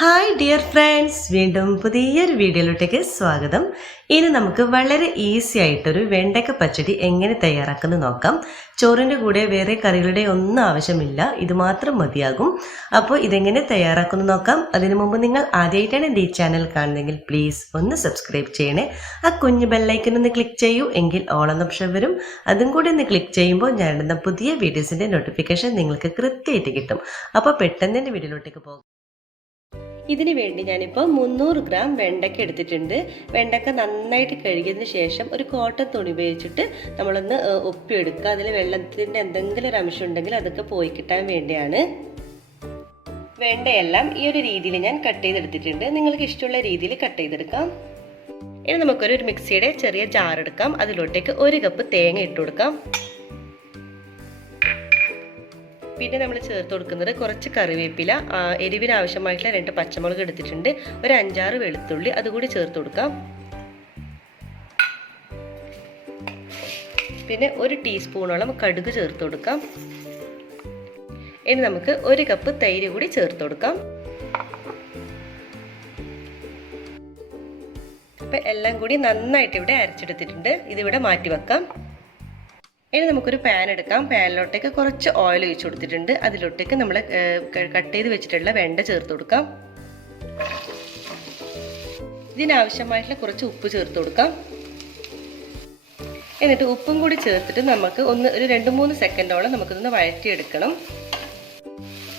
Hi dear friends, വീണ്ടും പുതിയൊരു വീഡിയോയിലോട്ടേക്ക് സ്വാഗതം. ഇനി നമുക്ക് വളരെ ഈസി ആയിട്ടൊരു വെണ്ടയ്ക്ക പച്ചടി എങ്ങനെ തയ്യാറാക്കുന്നത് നോക്കാം. ചോറിൻ്റെ കൂടെ വേറെ കറികളുടെ ഒന്നും ആവശ്യമില്ല, ഇത് മാത്രം മതിയാകും. അപ്പോൾ ഇതെങ്ങനെ തയ്യാറാക്കുന്നു നോക്കാം. അതിനു മുമ്പ് നിങ്ങൾ ആദ്യമായിട്ടാണ് എൻ്റെ ഈ ചാനൽ കാണുന്നതെങ്കിൽ പ്ലീസ് ഒന്ന് സബ്സ്ക്രൈബ് ചെയ്യണേ. ആ കുഞ്ഞു ബെല്ലൈക്കൻ ഒന്ന് ക്ലിക്ക് ചെയ്യൂ, എങ്കിൽ ഓൾ എന്ന ഓപ്ഷൻ വരും. അതും കൂടി ഒന്ന് ക്ലിക്ക് ചെയ്യുമ്പോൾ ഞാൻ ഇടുന്ന പുതിയ വീഡിയോസിൻ്റെ നോട്ടിഫിക്കേഷൻ നിങ്ങൾക്ക് കൃത്യമായിട്ട് കിട്ടും. അപ്പോൾ പെട്ടെന്ന് എൻ്റെ വീഡിയോയിലോട്ടേക്ക് പോകും. ഇതിന് വേണ്ടി ഞാനിപ്പോൾ 300 ഗ്രാം വെണ്ടയ്ക്ക എടുത്തിട്ടുണ്ട്. വെണ്ടയ്ക്ക നന്നായിട്ട് കഴുകിയതിന് ശേഷം ഒരു കോട്ടൺ തുണി ഉപയോഗിച്ചിട്ട് നമ്മളൊന്ന് ഒപ്പിയെടുക്കുക. അതിൽ വെള്ളത്തിൻ്റെ എന്തെങ്കിലും ഒരു അംശം ഉണ്ടെങ്കിൽ അതൊക്കെ പോയി കിട്ടാൻ വേണ്ടിയാണ്. വെണ്ടയെല്ലാം ഈ ഒരു രീതിയിൽ ഞാൻ കട്ട് ചെയ്തെടുത്തിട്ടുണ്ട്. നിങ്ങൾക്ക് ഇഷ്ടമുള്ള രീതിയിൽ കട്ട് ചെയ്തെടുക്കാം. ഇനി നമുക്കൊരു മിക്സിയുടെ ചെറിയ ജാർ എടുക്കാം. അതിലോട്ടേക്ക് 1 കപ്പ് തേങ്ങ ഇട്ട് കൊടുക്കാം. പിന്നെ നമ്മൾ ചേർത്ത് കൊടുക്കുന്നത് കുറച്ച് കറിവേപ്പില, എരിവിന് ആവശ്യമായിട്ടുള്ള 2 പച്ചമുളക് എടുത്തിട്ടുണ്ട്, ഒരു 5-6 വെളുത്തുള്ളി അതുകൂടി ചേർത്ത് കൊടുക്കാം. പിന്നെ 1 ടീസ്പൂണോളം കടുക് ചേർത്ത് കൊടുക്കാം. ഇനി നമുക്ക് 1 കപ്പ് തൈര് കൂടി ചേർത്ത് കൊടുക്കാം. അപ്പം എല്ലാം കൂടി നന്നായിട്ട് ഇവിടെ അരച്ചെടുത്തിട്ടുണ്ട്. ഇതിവിടെ മാറ്റി വെക്കാം. ഇനി നമുക്കൊരു പാൻ എടുക്കാം. പാനിലോട്ടേക്ക് കുറച്ച് ഓയിൽ ഒഴിച്ചു കൊടുത്തിട്ടുണ്ട്. അതിലോട്ടേക്ക് നമ്മൾ കട്ട് ചെയ്ത് വെച്ചിട്ടുള്ള വെണ്ട ചേർത്ത് കൊടുക്കാം. ഇതിനാവശ്യമായിട്ടുള്ള കുറച്ച് ഉപ്പ് ചേർത്ത് കൊടുക്കാം. എന്നിട്ട് ഉപ്പും കൂടി ചേർത്തിട്ട് നമുക്ക് ഒരു 2-3 സെക്കൻഡോളം നമുക്കിതൊന്ന് വഴറ്റിയെടുക്കണം.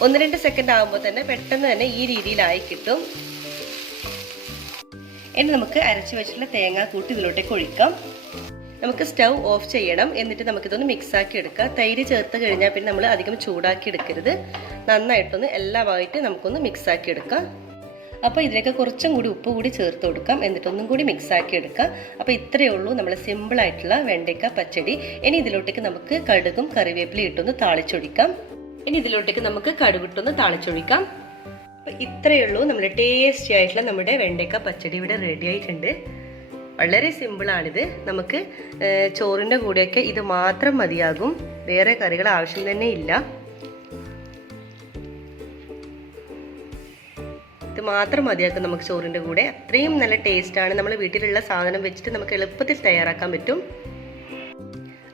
1-2 സെക്കൻഡ് ആകുമ്പോൾ തന്നെ പെട്ടെന്ന് തന്നെ ഈ രീതിയിലായി കിട്ടും. ഇനി നമുക്ക് അരച്ച് വെച്ചിട്ടുള്ള തേങ്ങ കൂട്ടി ഇതിലോട്ടേക്ക് ഒഴിക്കാം. നമുക്ക് സ്റ്റൗ ഓഫ് ചെയ്യണം. എന്നിട്ട് നമുക്കിതൊന്ന് മിക്സാക്കി എടുക്കാം. തൈര് ചേർത്ത് കഴിഞ്ഞാൽ പിന്നെ നമ്മൾ അധികം ചൂടാക്കി എടുക്കരുത്. നന്നായിട്ടൊന്ന് എല്ലാമായിട്ട് നമുക്കൊന്ന് മിക്സാക്കി എടുക്കാം. അപ്പോൾ ഇതിലേക്ക് കുറച്ചും കൂടി ഉപ്പ് കൂടി ചേർത്ത് കൊടുക്കാം. എന്നിട്ടൊന്നും കൂടി മിക്സാക്കി എടുക്കാം. അപ്പോൾ ഇത്രയേ ഉള്ളൂ നമ്മൾ സിമ്പിളായിട്ടുള്ള വെണ്ടയ്ക്ക പച്ചടി. ഇനി ഇതിലോട്ടേക്ക് നമുക്ക് കടുകും കറിവേപ്പിലയും ഇട്ടൊന്ന് താളിച്ചൊഴിക്കാം. അപ്പോൾ ഇത്രയേ ഉള്ളൂ നമ്മുടെ ടേസ്റ്റി ആയിട്ടുള്ള നമ്മുടെ വെണ്ടയ്ക്ക പച്ചടി ഇവിടെ റെഡി ആയിട്ടുണ്ട്. വളരെ സിമ്പിളാണിത്. നമുക്ക് ചോറിൻ്റെ കൂടെയൊക്കെ ഇത് മാത്രം മതിയാകും, വേറെ കറികൾ ആവശ്യം തന്നെ ഇല്ല. ഇത് മാത്രം മതിയാക്കും നമുക്ക് ചോറിൻ്റെ കൂടെ. അത്രയും നല്ല ടേസ്റ്റാണ്. നമ്മൾ വീട്ടിലുള്ള സാധനം വെച്ചിട്ട് നമുക്ക് എളുപ്പത്തിൽ തയ്യാറാക്കാൻ പറ്റും.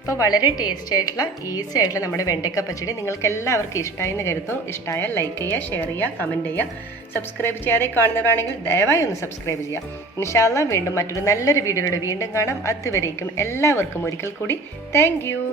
അപ്പോൾ വളരെ ടേസ്റ്റി ആയിട്ടുള്ള ഈസി ആയിട്ടുള്ള നമ്മുടെ വെണ്ടയ്ക്ക പച്ചടി നിങ്ങൾക്ക് എല്ലാവർക്കും ഇഷ്ടമായെന്ന് കരുതുന്നു. ഇഷ്ടമായാൽ ലൈക്ക് ചെയ്യുക, ഷെയർ ചെയ്യുക, കമൻറ്റ് ചെയ്യുക. സബ്സ്ക്രൈബ് ചെയ്യാതെ കാണുന്നവരാണെങ്കിൽ ദയവായി ഒന്ന് സബ്സ്ക്രൈബ് ചെയ്യുക. ഇൻഷാ അല്ലാഹ് വീണ്ടും മറ്റൊരു നല്ലൊരു വീഡിയോയിലൂടെ വീണ്ടും കാണാം. അതുവരേക്കും എല്ലാവർക്കും ഒരിക്കൽ കൂടി താങ്ക് യു.